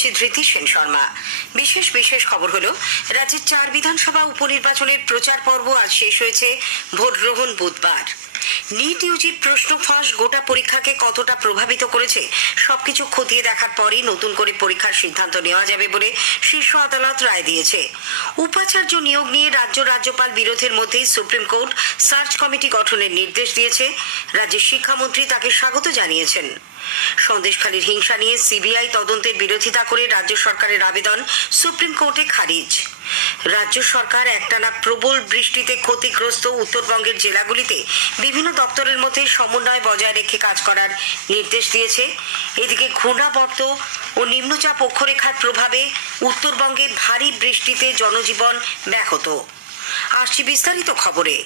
পড়ছে ধৃতি সেন শর্মা। বিশেষ খবর হলো, রাজ্যের 4 বিধানসভা উপনির্বাচনের প্রচার পর্ব আজ শেষ হয়েছে। ভোট গ্রহণ বুধবার। নিট ইউজির প্রশ্ন ফাঁস গোটা পরীক্ষাকে কতটা প্রভাবিত করেছে সবকিছু খতিয়ে দেখার পরই নতুন করে পরীক্ষার সিদ্ধান্ত নেওয়া যাবে বলে শীর্ষ আদালত রায় দিয়েছে। উপাচার্য নিয়োগ নিয়ে রাজ্যপাল বিরোধের মধ্যেই সুপ্রিম কোর্ট সার্চ কমিটি গঠনের নির্দেশ দিয়েছে। রাজ্যের শিক্ষামন্ত্রী তাকে স্বাগত জানিয়েছেন। সন্দেশখালীর হিংসা নিয়ে সিবিআই তদন্তের বিরোধিতা করে রাজ্য সরকারের আবেদন সুপ্রিম কোর্টে খারিজ। রাজ্য সরকার একটানা প্রবল বৃষ্টিতে ক্ষতিগ্রস্ত উত্তরবঙ্গের জেলাগুলিতে বিভিন্ন দপ্তরের মধ্যে সমন্বয় বজায় রেখে কাজ করার নির্দেশ দিয়েছে। এদিকে ঘূর্ণাবর্ত ও নিম্নচাপ অক্ষরেখার প্রভাবে উত্তরবঙ্গে ভারী বৃষ্টিতে জনজীবন ব্যাহত। আসছি বিস্তারিত খবরে।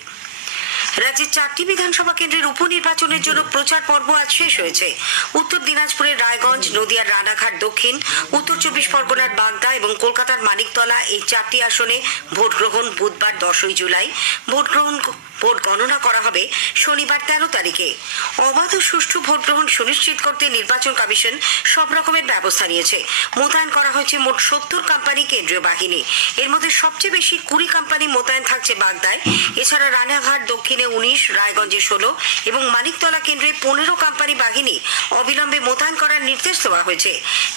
রাজ্যের 4টি বিধানসভা কেন্দ্রের উপনির্বাচনের জন্য প্রচার পর্ব আজ শেষ হয়েছে। উত্তর দিনাজপুরের রায়গঞ্জ, নদিয়ার রানাঘাট দক্ষিণ, উত্তর 24 পরগনার বাগদা এবং কলকাতার মানিকতলা এই 4টি আসনে ভোট গ্রহণ বুধবার 10ই জুলাই। ভোট গণনা করা হবে শনিবার 13 তারিখে। অবাধ ও সুষ্ঠু ভোট গ্রহণ সুনিশ্চিত করতে নির্বাচন কমিশন সব রকমের ব্যবস্থা নিয়েছে। মোতায়েন করা হয়েছে মোট 70 কোম্পানি কেন্দ্রীয় বাহিনী। এর মধ্যে সবচেয়ে বেশি 20 কোম্পানি মোতায়েন থাকছে বাগদায়। এছাড়া রানাঘাট দক্ষিণে 19, রায়গঞ্জে 16 এবং মানিকতলা কেন্দ্রে 15 কোম্পানি বাহিনী অবিলম্বে মোতায়েন করার নির্দেশ দেওয়া হয়েছে।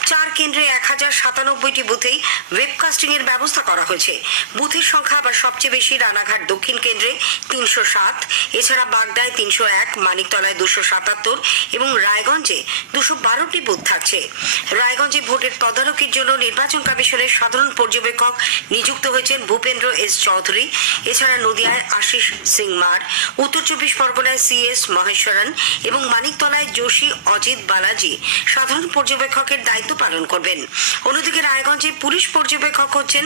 4 কেন্দ্রে 1097টি বুথেই ওয়েবকাস্টিং এর ব্যবস্থা করা হয়েছে। বুথের সংখ্যা আবার সবচেয়ে বেশি রানাঘাট দক্ষিণ কেন্দ্রে 307, এছাড়া বাগদায় 301, মানিকতলায় 277 এবং রায়গঞ্জে 212টি বুথ থাকছে। রায়গঞ্জে ভোটের তদারকির জন্য নির্বাচন কমিশনের সাধারণ পর্যবেক্ষক নিযুক্ত হয়েছেন ভূপেন্দ্র এস চৌধুরী। এছাড়া নদিয়ায় আশিস সিং মার, উত্তর 24 পরগনায় CS মহেশ্বরন এবং মানিকতলায় যোশী অজিত বালাজি সাধারণ পর্যবেক্ষকের দায়িত্ব পালন করবেন। অন্যদিকে রায়গঞ্জে পুলিশ পর্যবেক্ষক হচ্ছেন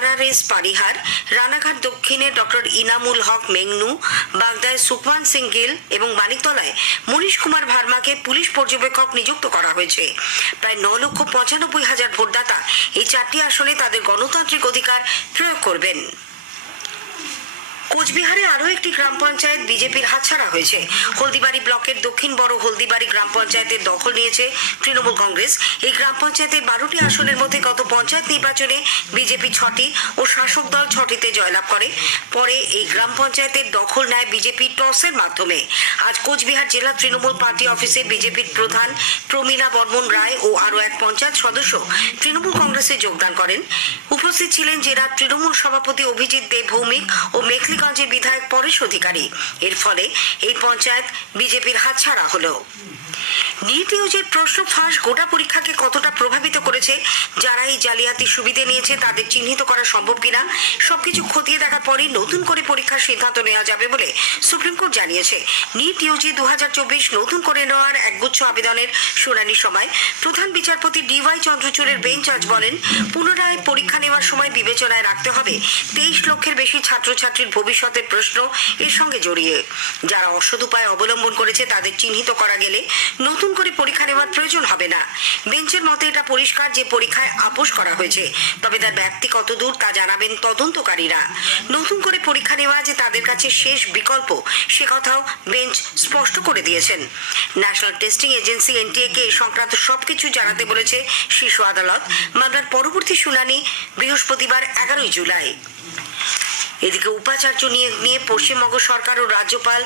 RRS পারিহার, রানাঘাট দক্ষিণে ডক্টর ইনামুল হক মেংনু, বাগদায় সুকমান সিং গিল এবং মানিকতলায় মনীশ কুমার ভার্মাকে পুলিশ পর্যবেক্ষক নিযুক্ত করা হয়েছে। প্রায় 9,95,000 ভোটদাতা এই 4টি আসনে তাদের গণতান্ত্রিক অধিকার প্রয়োগ করবেন। কোচবিহারে আরও একটি গ্রাম পঞ্চায়েত বিজেপির হাতছাড়া হয়েছে। হলদিবাড়ি ব্লকের দক্ষিণ বড় হলদিবাড়ি গ্রাম পঞ্চায়েতের দখল নিয়েছে তৃণমূল কংগ্রেস। এই গ্রাম পঞ্চায়েতের 12টি আসনের মধ্যে গত পঞ্চায়েত নির্বাচনে বিজেপি 6টি ও শাসক দল 6টিতে জয়লাভ করে। পরে এই গ্রাম পঞ্চায়েতের দখল নেয় বিজেপি টসের মাধ্যমে। আজ কোচবিহার জেলা তৃণমূল পার্টি অফিসে বিজেপির প্রধান প্রমীলা বর্মন রায় ও আরও এক পঞ্চায়েত সদস্য তৃণমূল কংগ্রেসে যোগদান করেন। উপস্থিত ছিলেন জেলা তৃণমূল সভাপতি অভিজিৎ দেব ভৌমিক ও মেখলিগঞ্জের বিধায়ক পরেশ অধিকারী। এর ফলে এই পঞ্চায়েত বিজেপির হাতছাড়া হলো। নিট ইউজির প্রশ্ন ফাঁস গোটা পরীক্ষাকে কতটা প্রভাবিত করেছে, যারা এই জালিয়াতির সুবিধা নিয়েছে তাদের চিহ্নিত করা সম্ভব কিনা সবকিছু খতিয়ে দেখার পরই নতুন করে পরীক্ষার সিদ্ধান্ত নেওয়া যাবে বলে সুপ্রিম কোর্ট জানিয়েছে। নিট ইউজি 2024 নতুন করে নেওয়ার একগুচ্ছ আবেদনের শুনানির সময় প্রধান বিচারপতি DY চন্দ্রচূড়ের বেঞ্চ আজ বলেন, পুনরায় পরীক্ষা নেওয়ার সময় বিবেচনায় রাখতে হবে 23 লক্ষের বেশি ছাত্রছাত্রীর ভবিষ্যতের প্রশ্ন এর সঙ্গে জড়িয়ে। যারা অসৎ উপায় অবলম্বন করেছে তাদের চিহ্নিত করা গেলে নতুন করে পরীক্ষা নেওয়ার প্রয়োজন হবে না। বেঞ্চের মতে এটা পরিষ্কার যে পরীক্ষায় আপোষ করা হয়েছে, তবে তার ব্যাপ্তি কতদূর তা জানাবেন তদন্তকারীরা। নতুন করে পরীক্ষা নেওয়া যে তাদের কাছে শেষ বিকল্প সে কথাও বেঞ্চ স্পষ্ট করে দিয়েছেন। ন্যাশনাল টেস্টিং এজেন্সি NTA কে এই সংক্রান্ত সবকিছু জানাতে বলেছে শীর্ষ আদালত। মামলার পরবর্তী শুনানি বৃহস্পতিবার 11ই জুলাই। এদিকে উপাচার্য নিয়ে পশ্চিমবঙ্গ সরকার ও রাজ্যপাল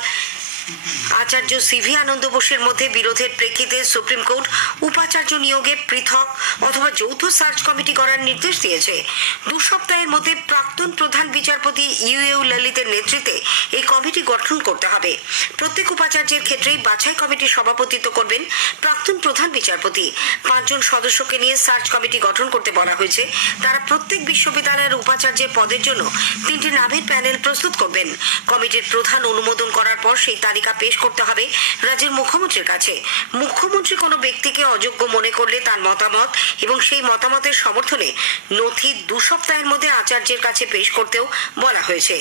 আচার্য CV আনন্দ বোসের মধ্যে বিরোধের প্রেক্ষিতে সুপ্রিম কোর্ট উপাচার্য নিয়োগে পৃথক অথবা যৌথ সার্চ কমিটি করার নির্দেশ দিয়েছে। 2 সপ্তাহের মধ্যে প্রাক্তন প্রধান বিচারপতি UU ললিতের নেতৃত্বে এই কমিটি গঠন করতে হবে। প্রত্যেক উপাচার্যের ক্ষেত্রেই বাছাই কমিটির সভাপতিত্ব করবেন প্রাক্তন প্রধান বিচারপতি। 5 জন সদস্যকে নিয়ে সার্চ কমিটি গঠন করতে বলা হয়েছে। তারা প্রত্যেক বিশ্ববিদ্যালয়ের উপাচার্যের পদের জন্য 3টি নামের প্যানেল প্রস্তুত করবেন। কমিটির প্রধান অনুমোদন করার পর সেই তালিকা পেশ করতে হবে রাজ্যের মুখ্যমন্ত্রীর কাছে। মুখ্যমন্ত্রী কোনো ব্যক্তিকে অযোগ্য মনে করলে তার মতামত এবং সেই মতামতের সমর্থনে নথি 2 সপ্তাহের মধ্যে আচার্যের কাছে পেশ করতেও বলা হয়েছে।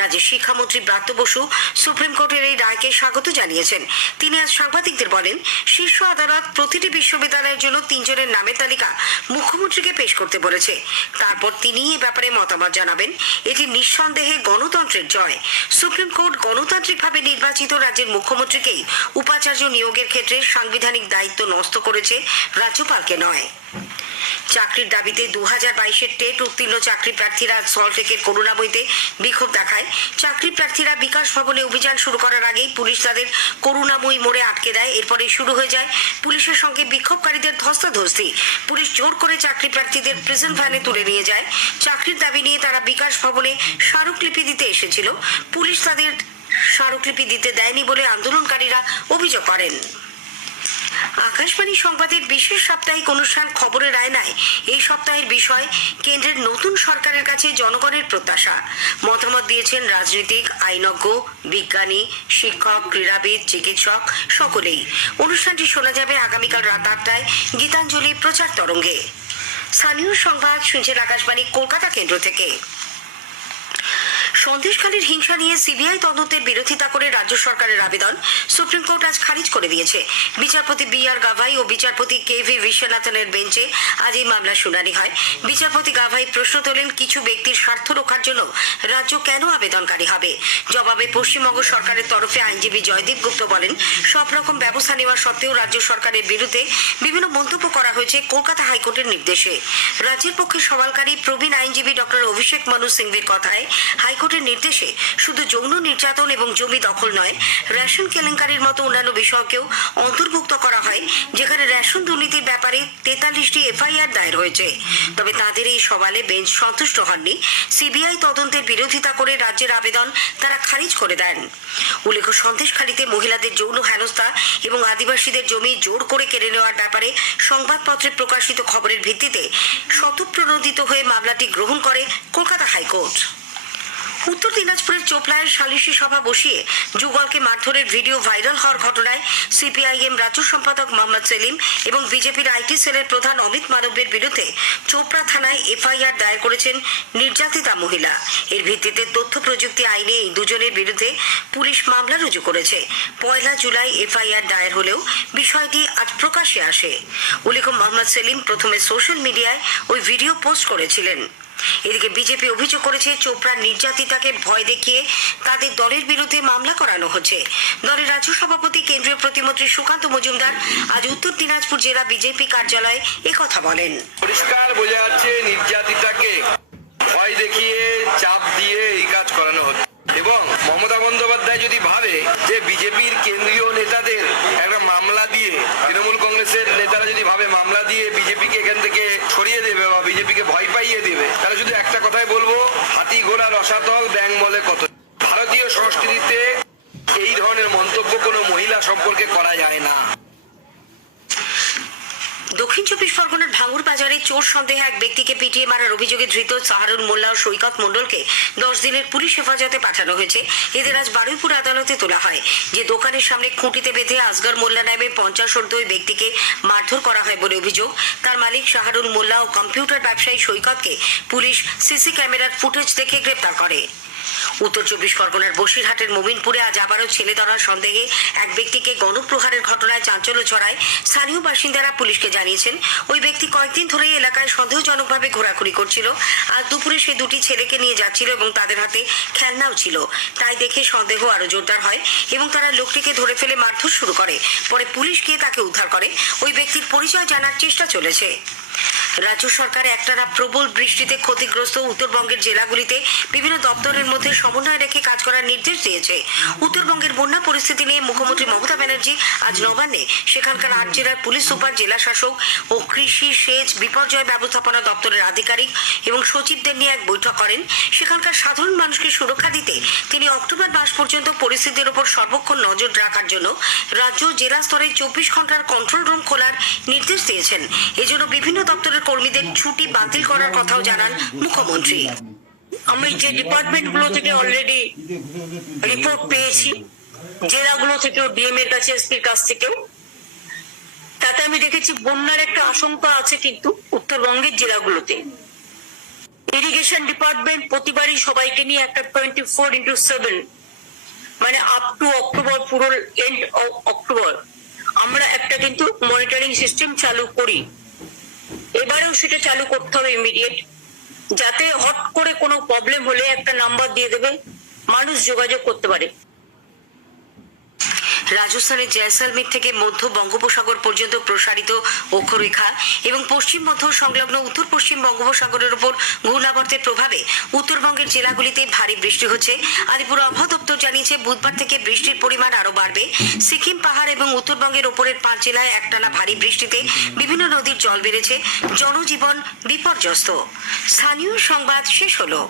রাজ্যের শিক্ষামন্ত্রী ব্রাত্য বসু সুপ্রিম কোর্টের এই রায়কে স্বাগত জানিয়েছেন। তিনি আজ সাংবাদিকদের বলেন, শীর্ষ আদালত প্রতিটি বিশ্ববিদ্যালয়ের জন্য 3 জনের নামের তালিকা মুখ্যমন্ত্রীকে পেশ করতে বলেছে। তারপর তিনি এই ব্যাপারে মতামত জানাবেন। এটি নিঃসন্দেহে গণতন্ত্রের জয়। সুপ্রিম কোর্ট গণতান্ত্রিকভাবে নির্বাচিত রাজ্যের মুখ্যমন্ত্রীকেই উপাচার্য নিয়োগের ক্ষেত্রে সাংবিধানিক দায়িত্ব ন্যস্ত করেছে, রাজ্যপালকে নয়। চাকরির দাবিতে 2022-এর টেট উত্তীর্ণ চাকরি প্রার্থীরা সল্টলেকের করুণাময়ীতে বিক্ষোভ দেখায়। চাকরি প্রার্থীরা বিকাশ ভবনে অভিযান শুরু করার আগেই পুলিশ তাদের করুণাময়ী মোড়ে আটকে দেয়। এরপরে শুরু হয়ে যায় পুলিশের সঙ্গে বিক্ষোভকারীদের ধস্তাধস্তি। পুলিশ জোর করে চাকরি প্রার্থীদের প্রিজন ভ্যানে তুলে নিয়ে যায়। চাকরির দাবি নিয়ে তারা বিকাশ ভবনে স্মারকলিপি দিতে এসেছিল। পুলিশ তাদের স্মারকলিপি দিতে দেয়নি বলে আন্দোলনকারীরা অভিযোগ করেন। আকাশবাণী সংবাদের বিশেষ সাপ্তাহিক অনুষ্ঠান খবরের আয়নায় এই সপ্তাহের বিষয় কেন্দ্রের নতুন সরকারের কাছে জনগণের প্রত্যাশা। মতামত দিয়েছেন রাজনীতিক, আইনজ্ঞ, বিজ্ঞানী, শিক্ষক, ক্রীড়াবিদ, চিকিৎসক সকলেই। অনুষ্ঠানটি শোনা যাবে আগামীকাল রাত 8টায় গীতাঞ্জলি প্রচার তরঙ্গে। স্থানীয় সংবাদ শুনছেন আকাশবাণী কলকাতা কেন্দ্র থেকে। সন্দেশখালীর হিংসা নিয়ে সিবিআই তদন্তের বিরোধিতা করে রাজ্য সরকারের আবেদন সুপ্রিম কোর্ট আজ খারিজ করে দিয়েছে। বিচারপতি বি.আর. গাভাই ও বিচারপতি কে.ভি. বিশ্বনাথনের বেঞ্চে আজ এই মামলার শুনানি হয়। বিচারপতি গাভাই প্রশ্ন তোলেন, কিছু ব্যক্তির স্বার্থ রক্ষার জন্য রাজ্য কেন আবেদনকারী হবে? জবাবে পশ্চিমবঙ্গ সরকারের তরফে আইনজীবী জয়দীপ গুপ্ত বলেন, সব রকম ব্যবস্থা নেওয়া সত্ত্বেও রাজ্য সরকারের বিরুদ্ধে বিভিন্ন মন্তব্য করা হয়েছে কলকাতা হাইকোর্টের নির্দেশে। রাজ্যের পক্ষে সওয়ালকারী প্রবীণ আইনজীবী ডক্টর অভিষেক মনু সিংভির কথায়, হাইকোর্টের নির্দেশে শুধু যৌন নির্যাতন এবং জমি দখল নয়, রেশন কেলেঙ্কারির মতো অন্যান্য বিষয়কেও অন্তর্ভুক্ত করা হয়, যেখানে রেশন দুর্নীতির ব্যাপারে 43টি এফআইআর দায়ের হয়েছে। তবে তাদের এই সওয়ালে বেঞ্চ সন্তুষ্ট হননি। সিবিআই তদন্তের বিরোধিতা করে রাজ্যের আবেদন তারা খারিজ করে দেন। উল্লেখ্য, সন্দেশখালীতে মহিলাদের যৌন হেনস্থা এবং আদিবাসীদের জমি জোর করে কেড়ে নেওয়ার ব্যাপারে সংবাদপত্রে প্রকাশিত খবরের ভিত্তিতে স্বতঃপ্রণোদিত হয়ে মামলাটি গ্রহণ করে কলকাতা হাইকোর্ট। উত্তর দিনাজপুরের চোপলায় সালিশি সভা বসিয়ে যুগলকে মারধরের ভিডিও ভাইরাল হওয়ার ঘটনায় সিপিআইএম রাজ্য সম্পাদক মোহাম্মদ সেলিম এবং বিজেপির আইটি সেলের প্রধান অমিত মালব্যের বিরুদ্ধে চোপড়া থানায় এফআইআর দায়ের করেছেন নির্যাতিতা মহিলা। এর ভিত্তিতে তথ্য প্রযুক্তি আইনে এই দুজনের বিরুদ্ধে পুলিশ মামলা রুজু করেছে। 1 জুলাই এফআইআর দায়ের হলেও বিষয়টি আজ প্রকাশ্যে আসে। উল্লেখ্য, মোহাম্মদ সেলিম প্রথমে সোশ্যাল মিডিয়ায় ওই ভিডিও পোস্ট করেছিলেন। এদিকে বিজেপি অভিযোগ করেছে, চোপড়ার নির্যাতিতাকে ভয় দেখিয়ে তাদের দলের বিরুদ্ধে মামলা করানো হচ্ছে। দলের রাজ্য সভাপতি কেন্দ্রীয় প্রতিমন্ত্রী সুকান্ত মজুমদার আজ উত্তর দিনাজপুর জেলা বিজেপি কার্যালয়ে একথা বলেন। পরিষ্কার বোঝা যাচ্ছে নির্যাতিতাকে ভয় দেখিয়ে চাপ দিয়ে এই কাজ করানো হচ্ছে। এবং মমতা বন্দ্যোপাধ্যায় যদি ভাবে যে বিজেপির কেন্দ্রীয় নেতাদের একটা মামলা দিয়ে, তৃণমূল কংগ্রেসের নেতারা যদি ভাবে মামলা দিয়ে বিজেপিকে এখান থেকে সরিয়ে দেবে বা বিজেপিকে ভয় পাইয়ে দেবে, তাহলে শুধু একটা কথাই বলবো, হাতি ঘোড়া রসাতল ব্যাঙ মলে কত। ভারতীয় সংস্কৃতিতে এই ধরনের মন্তব্য কোনো মহিলা সম্পর্কে করা যায় না। দক্ষিণ চব্বিশ পরগনার ভাঙুর বাজারে চোর সন্দেহে এক ব্যক্তিকে পিটিয়ে মারার অভিযোগে ধৃত সাহারুল মোল্লা ও সৈকত মণ্ডলকে 10 দিনের পুলিশ হেফাজতে পাঠানো হয়েছে। এদের আজ বারুইপুর আদালতে তোলা হয়। যে দোকানের সামনে খুঁটিতে বেঁধে আসগর মোল্লা নামে 50 ওই ব্যক্তিকে মারধর করা হয় বলে অভিযোগ। তার মালিক সাহারুল মোল্লা ও কম্পিউটার ব্যবসায়ী সৈকতকে পুলিশ সিসি ক্যামেরার ফুটেজ দেখে গ্রেপ্তার করে। উত্তর চব্বিশ পরগনার বসিরহাটের মোমিনপুরে আজ আবারও ছেলে ধরার সন্দেহে এক ব্যক্তিকে গণপ্রহারের ঘটনায় চাঞ্চল্য ছড়ায়। স্থানীয় বাসিন্দারা পুলিশকে জানিয়েছেন, ওই ব্যক্তি কয়েকদিন ধরেই এলাকায় সন্দেহজনকভাবে ঘোরাঘুরি করছিল। আজ দুপুরে সে দুটি ছেলেকে নিয়ে যাচ্ছিল এবং তাদের হাতে খেলনাও ছিল। তাই দেখে সন্দেহ আরো জোরদার হয় এবং তারা লোকটিকে ধরে ফেলে মারধর শুরু করে। পরে পুলিশ গিয়ে তাকে উদ্ধার করে। ওই ব্যক্তির পরিচয় জানার চেষ্টা চলেছে। রাজ্য সরকার একটানা প্রবল বৃষ্টিতে ক্ষতিগ্রস্ত উত্তরবঙ্গের জেলাগুলিতে বিভিন্ন দপ্তরের মধ্যে সমন্বয় রেখে কাজ করার নির্দেশ দিয়েছে। উত্তরবঙ্গের বন্যা পরিস্থিতি নিয়ে মুখ্যমন্ত্রী মমতা ব্যানার্জি আজ নবান্নে সেখানকার 8 জেলার পুলিশ সুপার, জেলা শাসক ও কৃষি, সেচ, বিপর্যয় ব্যবস্থাপনা দপ্তরের আধিকারিক এবং সচিবদের নিয়ে এক বৈঠক করেন। সেখানকার সাধারণ মানুষকে সুরক্ষা দিতে তিনি অক্টোবর মাস পর্যন্ত পরিস্থিতির উপর সর্বক্ষণ নজর রাখার জন্য রাজ্য জেলা স্তরে 24 ঘন্টার কন্ট্রোল রুম খোলার নির্দেশ দিয়েছেন। এজন্য বিভিন্ন দপ্তরের কর্মীদের ছুটি বাতিল করার কথাও জানান মুখ্যমন্ত্রী। আমি যে ডিপার্টমেন্টগুলো থেকে অলরেডি রিপোর্ট পেয়েছি, জেলাগুলো থেকেও, ডিএম এর কাছে, এসপির কাছ থেকেও, তাতে আমি দেখেছি বন্যার একটা আশঙ্কা আছে কিন্তু উত্তরবঙ্গের জেলাগুলোতে। ইরিগেশন ডিপার্টমেন্ট প্রতিবারই সবাইকে নিয়ে একটা 24x7 মানে আপ টু অক্টোবর, পুরো এন্ড অফ অক্টোবর আমরা একটা কিন্তু মনিটরিং সিস্টেম চালু করি। এবারেও সেটা চালু করতে হবে ইমিডিয়েট, যাতে হট করে কোনো প্রবলেম হলে একটা নাম্বার দিয়ে দেবে, মানুষ যোগাযোগ করতে পারে। রাজস্থানের জয়সলমের থেকে মধ্য বঙ্গোপসাগর পর্যন্ত প্রসারিত অক্ষরেখা এবং পশ্চিম মধ্য সংলগ্ন উত্তর পশ্চিম বঙ্গোপসাগরের উপর ঘূর্ণাবর্তের প্রভাবে উত্তরবঙ্গের জেলাগুলিতে ভারী বৃষ্টি হচ্ছে। আলিপুর আবহাওয়া দপ্তর জানিয়েছে বুধবার থেকে বৃষ্টির পরিমাণ আরও বাড়বে। সিকিম পাহাড় এবং উত্তরবঙ্গের ওপরের 5 জেলায় একটানা ভারী বৃষ্টিতে বিভিন্ন নদীর জল বেড়েছে, জনজীবন বিপর্যস্ত। স্থানীয় সংবাদ শেষ হলো।